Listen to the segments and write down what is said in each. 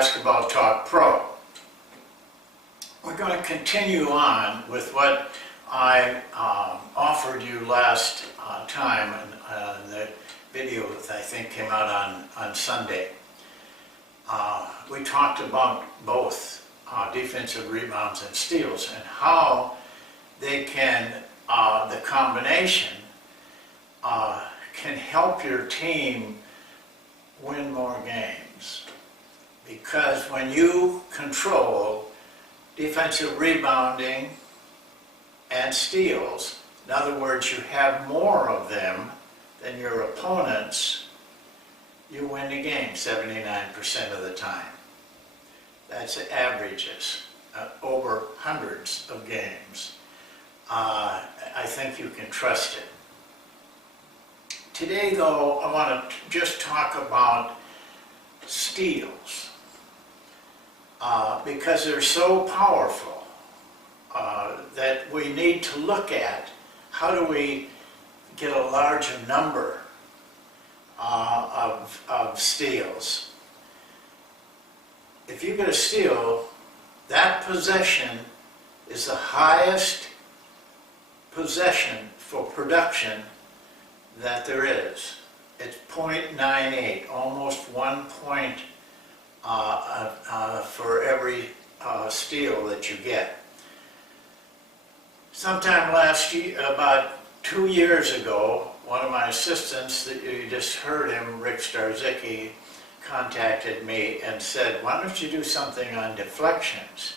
Basketball Talk Pro. We're going to continue on with what I offered you last time, the video that I think came out on Sunday. We talked about both defensive rebounds and steals and how they can, the combination can help your team win more games. Because when you control defensive rebounding and steals, in other words, you have more of them than your opponents, you win the game 79% of the time. That's averages over hundreds of games. I think you can trust it. Today, though, I want to just talk about steals because they're so powerful that we need to look at how do we get a larger number of steals. If you get a steal, that possession is the highest possession for production that there is. It's 0.98, almost 1 point for every steal that you get. Sometime last year, about 2 years ago, one of my assistants, that you just heard him, Rick Starzicki, contacted me and said, why don't you do something on deflections?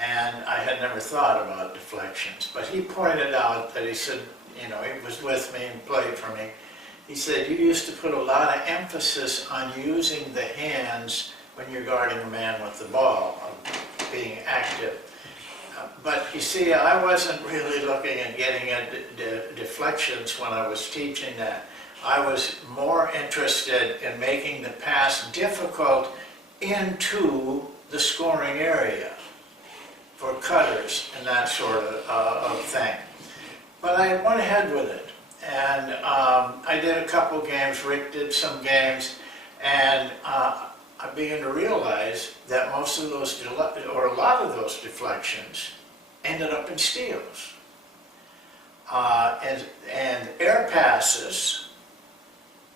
And I had never thought about deflections, but he pointed out that he said, you know, he was with me and played for me. He said, you used to put a lot of emphasis on using the hands when you're guarding a man with the ball, being active. But you see, I wasn't really looking at getting at deflections when I was teaching that. I was more interested in making the pass difficult into the scoring area for cutters and that sort of thing. But I went ahead with it, and I did a couple games, Rick did some games, and I began to realize that most of those, or a lot of those deflections ended up in steals. And air passes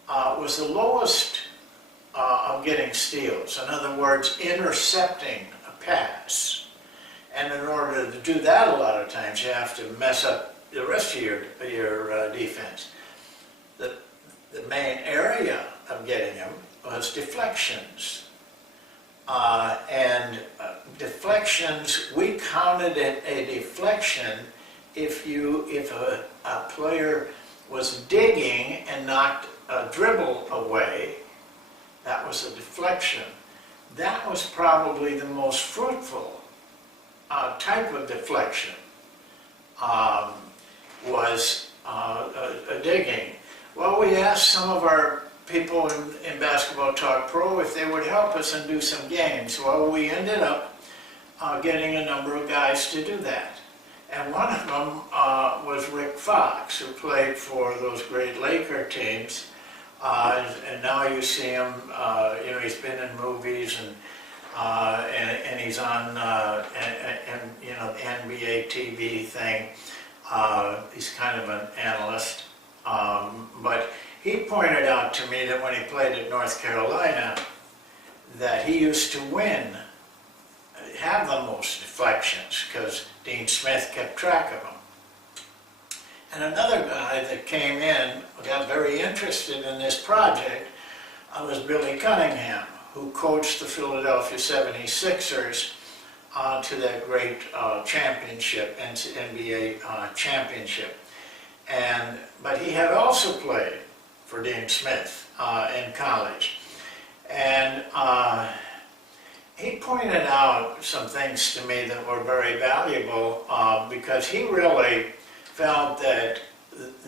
was the lowest of getting steals. In other words, intercepting a pass. And in order to do that a lot of times, you have to mess up the rest of your defense. The main area of getting them was deflections. Deflections, we counted it a deflection if a player was digging and knocked a dribble away. That was a deflection. That was probably the most fruitful type of deflection, was a digging. Well, we asked some of our people in Basketball Talk Pro if they would help us and do some games. Well, we ended up getting a number of guys to do that. And one of them was Rick Fox, who played for those great Laker teams. And now you see him, you know, he's been in movies and he's on, you know, the NBA TV thing. He's kind of an analyst. But he pointed out to me that when he played at North Carolina, that he used to have the most deflections, because Dean Smith kept track of them. And another guy that came in, got very interested in this project, was Billy Cunningham, who coached the Philadelphia 76ers to that great championship, NBA championship. But he had also played for Dean Smith in college. And he pointed out some things to me that were very valuable because he really felt that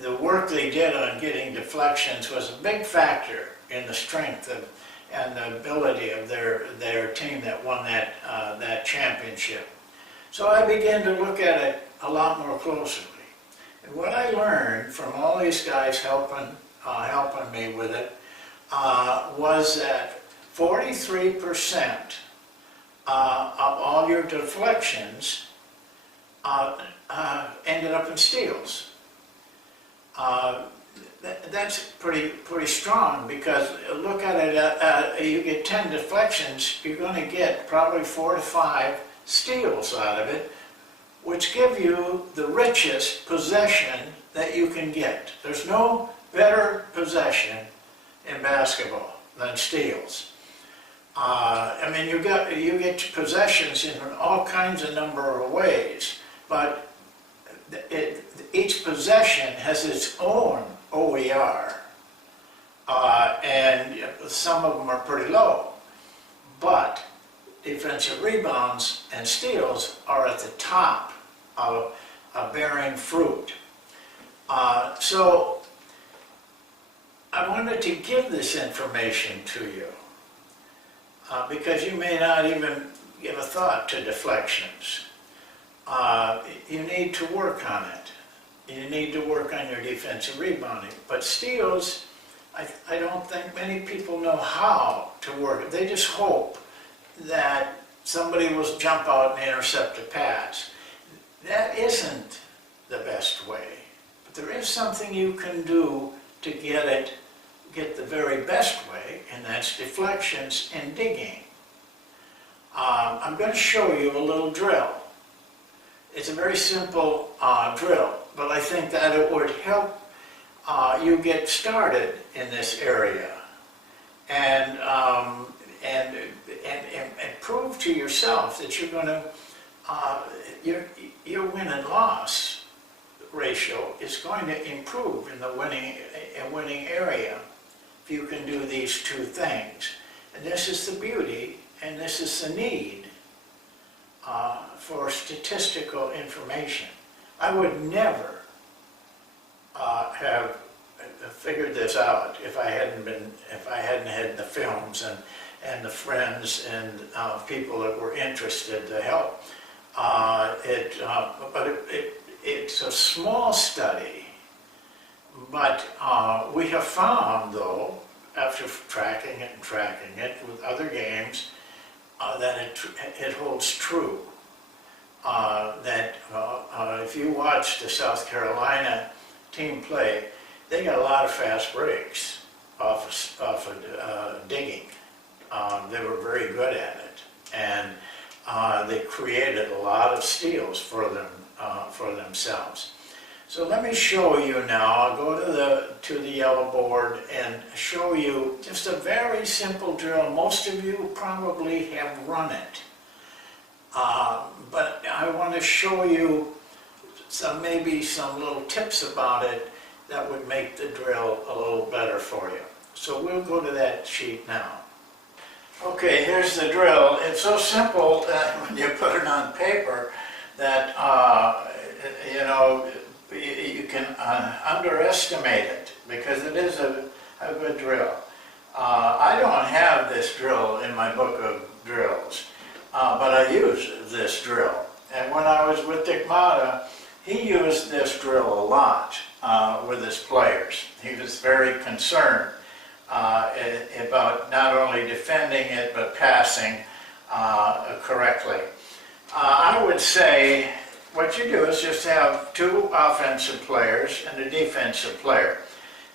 the work they did on getting deflections was a big factor in the strength and the ability of their team that won that championship. So I began to look at it a lot more closely. And what I learned from all these guys helping me with it was that 43% of all your deflections ended up in steals. That's pretty strong, because look at it, you get 10 deflections, you're going to get probably 4 to 5 steals out of it, which give you the richest possession that you can get. There's no better possession in basketball than steals. I mean, you get possessions in all kinds of number of ways, but each possession has its own OER, and some of them are pretty low, but defensive rebounds and steals are at the top of bearing fruit. So I wanted to give this information to you because you may not even give a thought to deflections. You need to work on it. You need to work on your defensive rebounding. But steals, I don't think many people know how to work it. They just hope that somebody will jump out and intercept a pass. That isn't the best way. But there is something you can do to get the very best way, and that's deflections and digging. I'm going to show you a little drill. It's a very simple drill, but I think that it would help you get started in this area and prove to yourself that you're going to your win and loss ratio is going to improve in the winning area if you can do these two things. And this is the beauty, and this is the need for statistical information. I would never have figured this out if I hadn't had the films and the friends and people that were interested to help. It's a small study, but we have found, though, after tracking it with other games, that it holds true. That if you watch the South Carolina team play, they got a lot of fast breaks off of digging. They were very good at it, and they created a lot of steals for themselves. So let me show you now. I'll go to the yellow board and show you just a very simple drill. Most of you probably have run it, but I want to show you maybe some little tips about it that would make the drill a little better for you. So we'll go to that sheet now. Okay, here's the drill. It's so simple that when you put it on paper that you can underestimate it, because it is a good drill. I don't have this drill in my book of drills, but I use this drill. And when I was with Dick Mata, he used this drill a lot with his players. He was very concerned about not only defending it, but passing correctly. I would say what you do is just have two offensive players and a defensive player.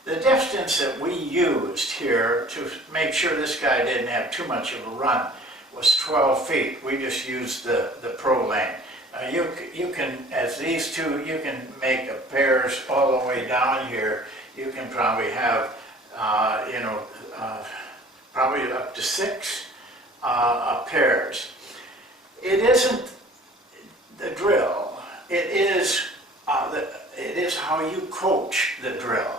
The distance that we used here to make sure this guy didn't have too much of a run was 12 feet. We just used the pro lane. You can, as these two, you can make pairs all the way down here. You can probably have, probably up to 6 pairs. It isn't the drill. It is how you coach the drill.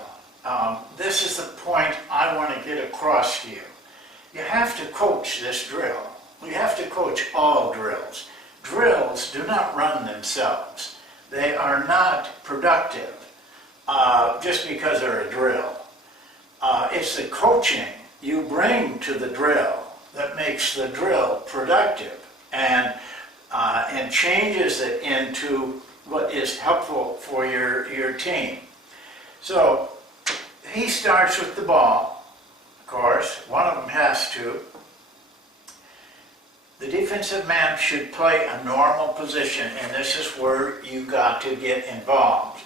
This is the point I want to get across to you. You have to coach this drill. You have to coach all drills. Drills do not run themselves. They are not productive just because they're a drill. It's the coaching you bring to the drill that makes the drill productive and changes it into what is helpful for your team. So he starts with the ball, of course. One of them has to. The defensive man should play a normal position, and this is where you got to get involved.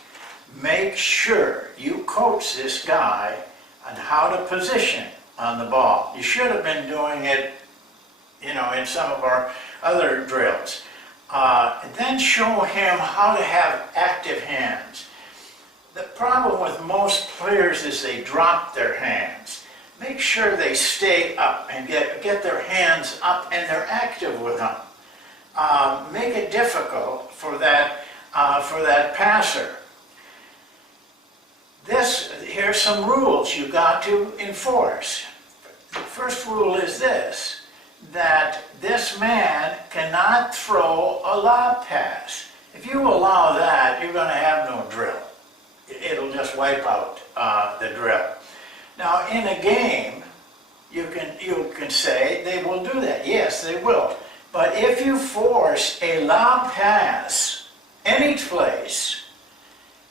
Make sure you coach this guy on how to position on the ball. You should have been doing it, in some of our other drills. And then show him how to have active hands. The problem with most players is they drop their hands. Make sure they stay up and get their hands up and they're active with them. Make it difficult for that passer. Here's some rules you got to enforce. The first rule is this, that this man cannot throw a lob pass. If you allow that, you're going to have no drill. It'll just wipe out the drill. Now, in a game, you can say they will do that. Yes, they will. But if you force a lob pass any place,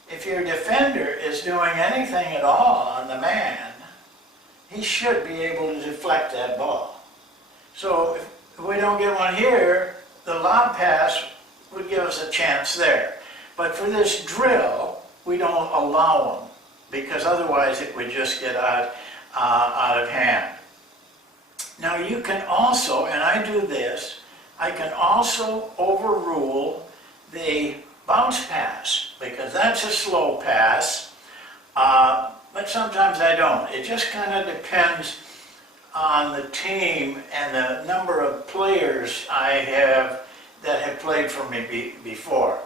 if your defender is doing anything at all on the man, he should be able to deflect that ball. So if we don't get one here, the lob pass would give us a chance there. But for this drill, we don't allow them, because otherwise it would just get out of hand. Now you can also, and I do this, I can also overrule the bounce pass, because that's a slow pass, but sometimes I don't. It just kind of depends on the team and the number of players I have that have played for me before.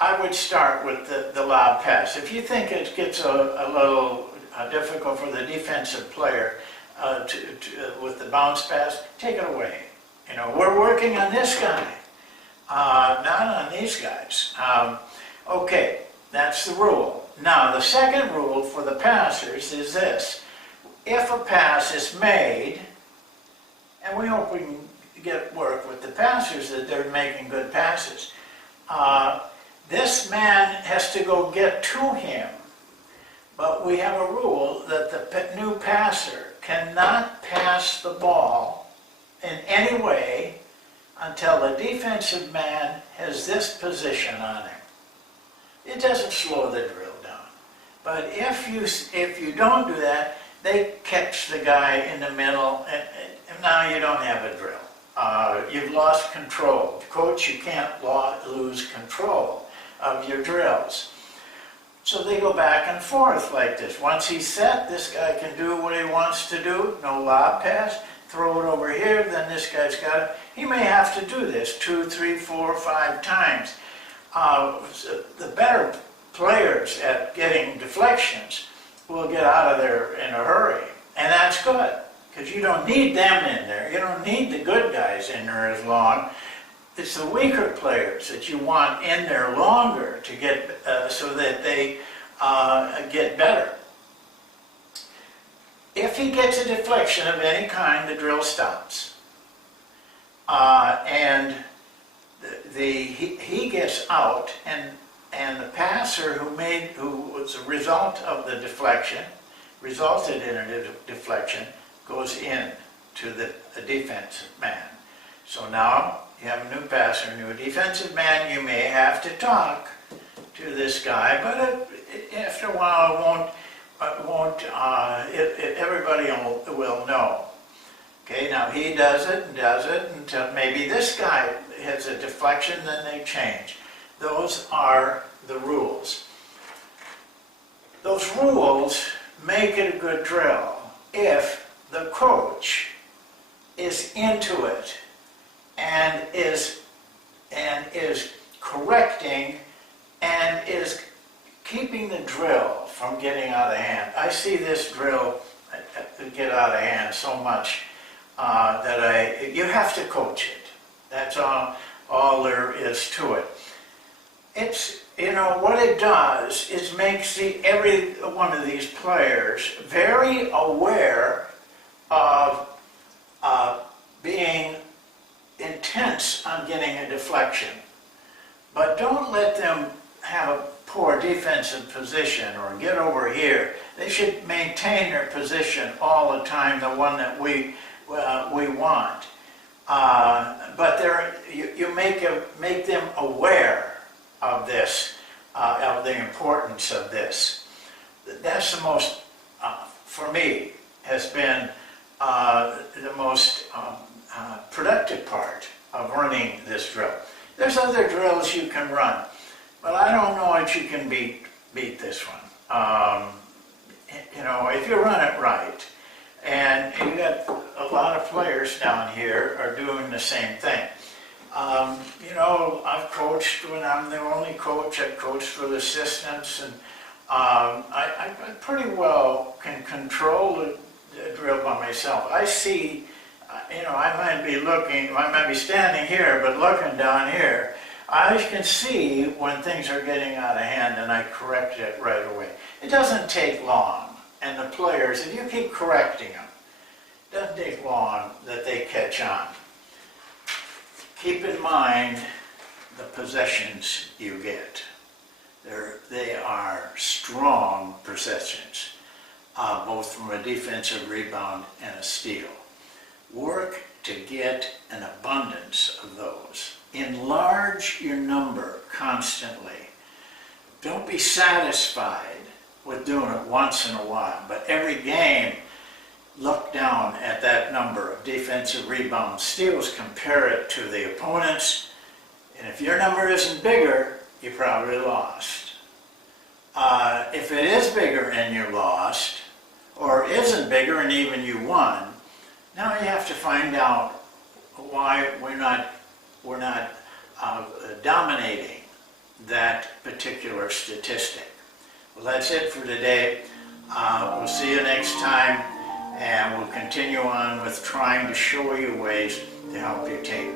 I would start with the lob pass. If you think it gets a little difficult for the defensive player with the bounce pass, take it away. We're working on this guy, not on these guys. Okay, that's the rule. Now, the second rule for the passers is this. If a pass is made, and we hope we can get work with the passers that they're making good passes, this man has to go get to him. But we have a rule that the new passer cannot pass the ball in any way until the defensive man has this position on him. It doesn't slow the drill down. But if you don't do that, they catch the guy in the middle, and now you don't have a drill. You've lost control. Coach, you can't lose control of your drills. So they go back and forth like this. Once he's set, this guy can do what he wants to do. No lob pass. Throw it over here, then this guy's got it. He may have to do this 2, 3, 4, 5 times. The better players at getting deflections will get out of there in a hurry. And that's good, because you don't need them in there. You don't need the good guys in there as long. It's the weaker players that you want in there longer to get so that they get better. If he gets a deflection of any kind, the drill stops. And he gets out, and the passer who was a result of the deflection, resulted in a deflection, goes in to the defensive man. So now you have a new passer, a new defensive man. You may have to talk to this guy, but after a while everybody will know. Okay, now he does it until maybe this guy has a deflection, then they change. Those are the rules. Those rules make it a good drill if the coach is into it and is correcting and is keeping the drill from getting out of hand. I see this drill get out of hand so much that you have to coach it. That's all there is to it. It's, what it does is makes every one of these players very aware of being intense on getting a deflection. But don't let them have a poor defensive position or get over here. They should maintain their position all the time, the one that we want. But you make them aware of this, of the importance of this. That's the most, for me, has been the most productive part of running this drill. There's other drills you can run, but I don't know if you can beat this one. You know, if you run it right, and you got a lot of players down here are doing the same thing. You know, I've coached when I'm the only coach. I've coached for the assistants, and I pretty well can control the drill by myself. I see, you know, I might be standing here, but looking down here, I can see when things are getting out of hand, and I correct it right away. It doesn't take long, and the players, if you keep correcting them, it doesn't take long that they catch on. Keep in mind the possessions you get. They are strong possessions, both from a defensive rebound and a steal. Work to get an abundance of those. Enlarge your number constantly. Don't be satisfied with doing it once in a while, but every game, look down at that number of defensive rebounds, steals, compare it to the opponents, and if your number isn't bigger, you probably lost. If it is bigger and you lost, or isn't bigger and even you won, now you have to find out why we're not dominating that particular statistic. Well, that's it for today. We'll see you next time, and we'll continue on with trying to show you ways to help your team.